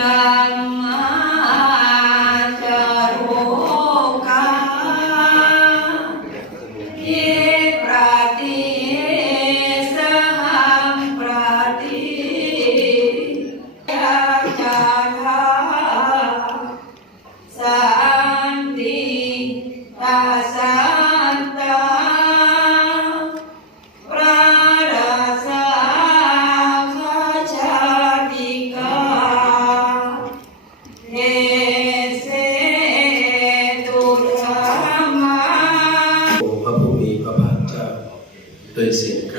รั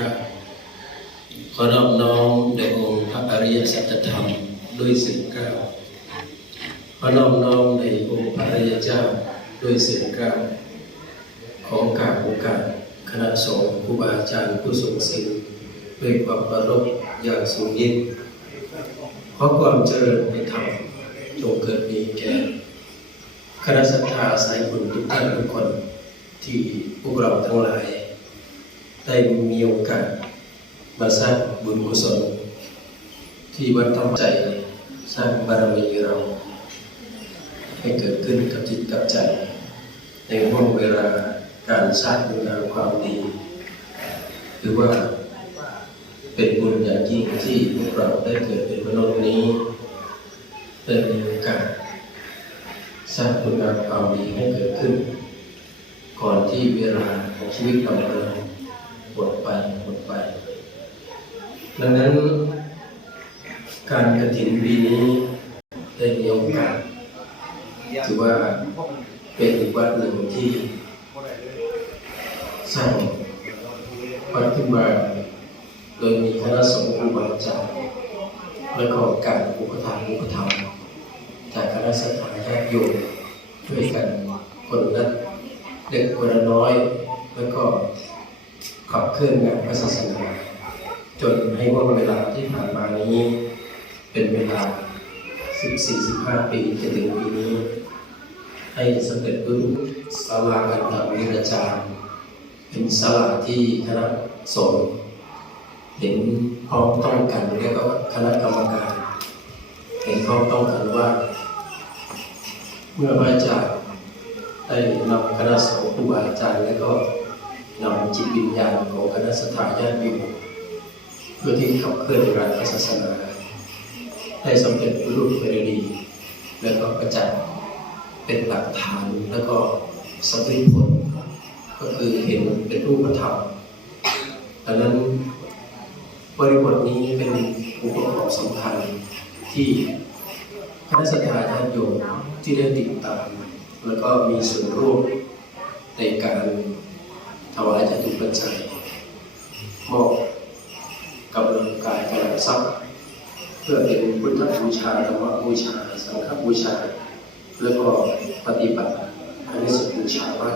ด้วยเสียงกล้าขอนอบน้อมแด่องค์พระอริยสัจธรรมด้วยเสียงกล้าขอนอบน้อมในองค์พระอริยเจ้าด้วยเสียงกล้าขอโอกาสโอกาสคณะสงฆ์ครูบาอาจารย์ผู้ทรงศีลด้วยความประรบอย่างสูงยิ่งขอความเจริญในธรรมจงเกิดมีแก่คณะสัตยาสายบุญทุกท่านทุกคนที่พวกเราทั้งหลาย ได้มีโอกาสมาสร้างบุญกุศล ที่วัดธรรมใจสร้างบารมีเรา ให้เกิดขึ้นกับจิตกับใจ ในห่วงเวลาการสร้างคุณงามความดีหรือว่าเป็นบุญอย่างยิ่งที่พวกเราได้เกิดเป็นมนุษย์นี้ได้มีโอกาสสร้างคุณงามความดีให้เกิดขึ้น ก่อนที่เวลาของชีวิตเราจะ หมดไปหมดไป ดังนั้นการกระถินปีนี้ได้มีโอกาสถือว่าเป็นอีกวัดหนึ่งที่สร้างวัดขึ้นมาโดยมีคณะสงฆ์ครูบาอาจารย์และก็การอุปถัมภ์อุปถัมภ์จากคณะสัตยาญาติโยมช่วยกันคนละเด็กคนละน้อย แล้วก็ ขับเคลื่อนงานพระศาสนาจนให้ว่าเวลาที่ผ่านมานี้ เป็นเวลา 14-15 ปีจนถึงปีนี้ ให้สำเร็จรุ่นศาลากันตวิรจารเป็นศาลาที่คณะสงฆ์เห็นพร้องต้องกันแล้วก็คณะกรรมการ เห็นพร้องต้องกันว่า เมื่อพระอาจารย์ได้นำคณะสงฆ์ครูบาอาจารย์และก็ นำจิตวิญญาณของคณะสถาญาติโยมเพื่อที่ขับเคลื่อนงานพรศาสนาได้สำเร็จรุ่งไปด้วยดี และก็ประจักษ์เป็นหลักฐานแล้วก็สำเร็จผล ก็คือเห็นเป็นรูปธรรมดังนั้นบริบทนี้เป็นองค์ประกอบสำคัญที่คณะสถาญาติโยมที่ได้ติดตาม แล้วก็มีส่วนร่วมในการ วายจตุปัจจัยมอบกำลังกายกำลังทรัพย์ เพื่อเป็นพุทธบูชาธรรมบูชา สังฆบูชา แล้วก็ปฏิบัติอนิสงส์บูชาว่า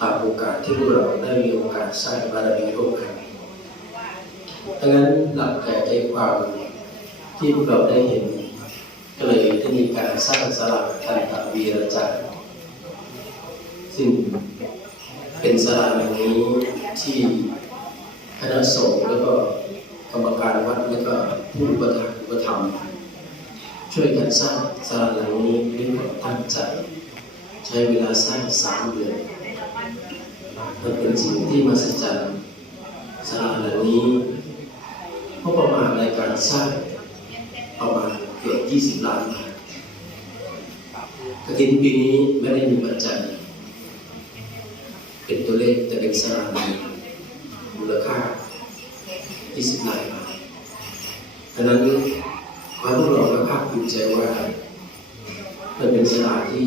ตามโอกาสที่พวกเราได้มีโอกาสสร้างบารมีร่วมกันดังนั้นหลักแต่ใจความที่พวกเราได้เห็น ก็เลยได้มีการสร้างสลาทันตวีรจักรซึ่ง เป็นสลาแห่งนี้ที่คณะสงฆ์แล้วก็กรรมการวัดแล้วก็ผู้ประถมอุปถัมภ์ช่วยกันสร้างสลาหลังนี้ด้วยความตั้งใจ ใช้เวลาสร้างสามเดือนมันเป็นสิ่งที่มหัศจรรย์สลาหลังนี้ก็ประมาณในการสร้างประมาณเกือบ20 ล้านบาทกระถินปีนี้ไม่ได้มีปัจจัย เป็นตัวเลขแต่เป็นสรามีมูลค่า 20ล้านบาทดังนั้นขอให้พวกเราและภาคภูมิใจว่ามันเป็นสราที่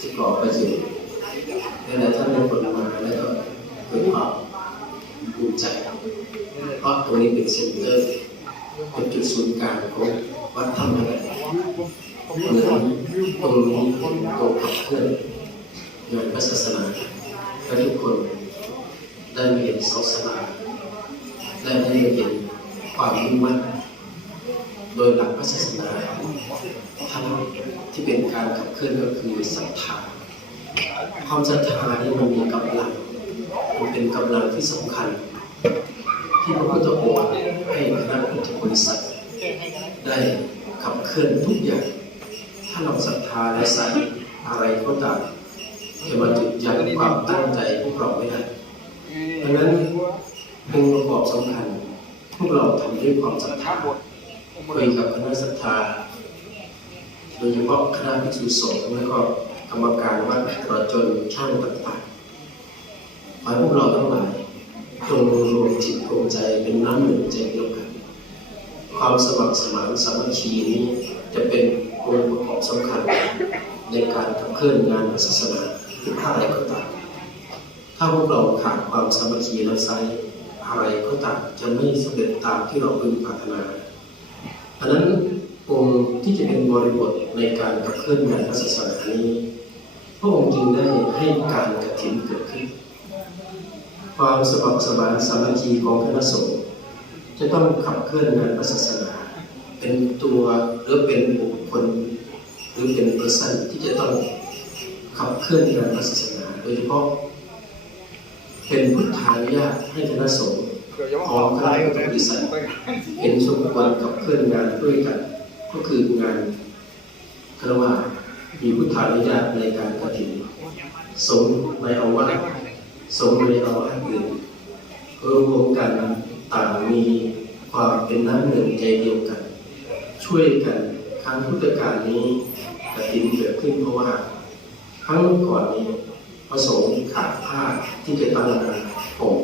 จะก่อประโยชน์และหลายท่านได้ผลมาแล้วก็เกิดความภูมิใจเพราะตรงนี้เป็นเซ็นเตอร์เป็นจุดศูนย์กลางของวัดธรรมอะไรเหมือนตรงนี้ตัวขับเคลื่อนงานพระศาสนา และทุกคนได้มาเห็นศาสนาได้มาเห็นความมุ่งมั่นโดยหลักพระศาสนาทั้งที่เป็นการขับเคลื่อนก็คือศรัทธาความศรัทธานี่มันมีกำลังมันเป็นกำลังที่สำคัญ ที่พระพุทธองค์ให้คณะพุทธบริษัทได้ขับเคลื่อนทุกอย่าง ถ้าเราศรัทธาและใส่อะไรก็ตาม จะมาจุดยันความตั้งใจพวกเราไม่ได้ดังนั้นองค์ประกอบสำคัญพวกเราทำด้วยความศรัทธาคุยกับคณะศรัทธาโดยเฉพาะคณะภิกษุสงฆ์และก็กรรมการวัดตลอดจนช่างต่างๆขอให้พวกเราทั้งหลายจงรวมจิตรวมใจเป็นน้ำหนึ่งใจเดียวกัน ความสมัครสมานสามัคคีนี้จะเป็นองค์ประกอบสำคัญในการขับเคลื่อนงานศาสนา หรืออะไรก็ตามถ้าพวกเราขาดความสามัคคีและไซอะไรก็ตามจะไม่สำเร็จตามที่เราพึงปรารถนาอันนั้นองค์ที่จะเป็นบริบทในการขับเคลื่อนงานพระศาสนานี้พระองค์จึงได้ให้การกระถิ่นเกิดขึ้น ความสมัครสมานสามัคคีของคณะสงฆ์จะต้องขับเคลื่อนงานพระศาสนา เป็นตัวหรือเป็นบุคคลหรือเป็นเปอร์ซันที่จะต้อง ขับเคลื่อนงานพรศาสนาโดยเฉพาะเป็นพุทธานุญาตให้คณะสงฆ์ของคณะพุทธบริษัทเห็นสมควรกับเคลื่อนงานด้วยกัน ก็คืองานคารวะมีพุทธานุญาตในการกระถิ่นสงฆ์ในอาวาสสงฆ์ในอาวาสอื่นรวมกันต่างมีความเป็นน้ำหนึ่งใจเดียวกัน ช่วยกันครั้งพุทธกาลนี้กระถิ่นเกิดขึ้นเพราะว่า รั้งก่อนนี้พระสงฆ์ขาดผ้าที่จะตั้งผม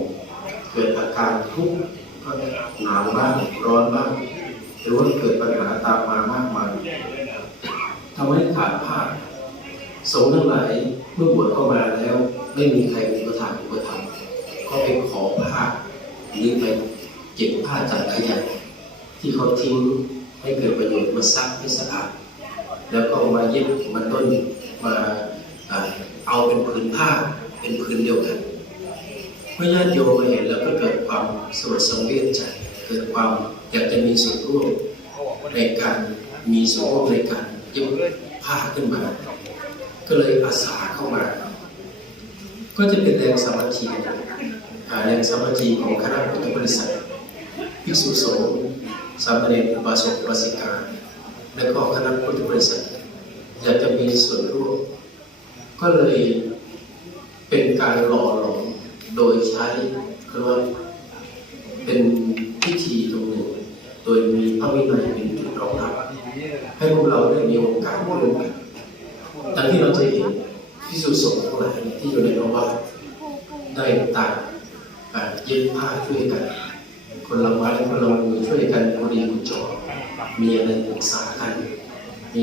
เกิดอาการทุกข์ก็หนาวบ้างร้อนบ้างหรือว่าเกิดปัญหาตามมามากมายทำให้ขาดผ้าสงฆ์ทั้งหลายเมื่อบวชเข้ามาแล้ว ไม่มีใครมีประทานอุปถัมภ์ก็ไปขอผ้าหรือไปเก็บผ้าจากขยะที่เขาทิ้งให้เกิดประโยชน์มาซักให้สะอาดแล้วก็มาเย็บมาต้นมา เอาเป็นผืนผ้าเป็นผืนเดียวกันเมื่อญาติโยมมาเห็นแล้วก็เกิดความสลดสังเวชใจ เกิดความอยากจะมีส่วนร่วมในการมีส่วนร่วมในการย็บผ้าขึ้นมา ก็เลยอาสาเข้ามา ก็จะเป็นแรงสามัคคีแรงสามัคคีของคณะพุทธบริษัทภิกษุสงฆ์สามเณรอุบาสกอุบาสิกาและก็คณะพุทธบริษัทอยากจะมีส่วนร่วม ก็เลยเป็นการหล่อหลอมโดยใช้คือว่าเป็นพิธีตรงหนึ่ง โดยมีพระวินัยเป็นจุดรองรับให้พวกเราได้มีโอกาสร่วมกันดังที่เราจะเห็นพิสุสงฆ์ทั้งหลายที่อยู่ในโลกาสได้ต่างเย็บผ้าช่วยกัน คนละไม้คนละมือช่วยกันพอดีกุจอมีอะไรปรึกษากันมี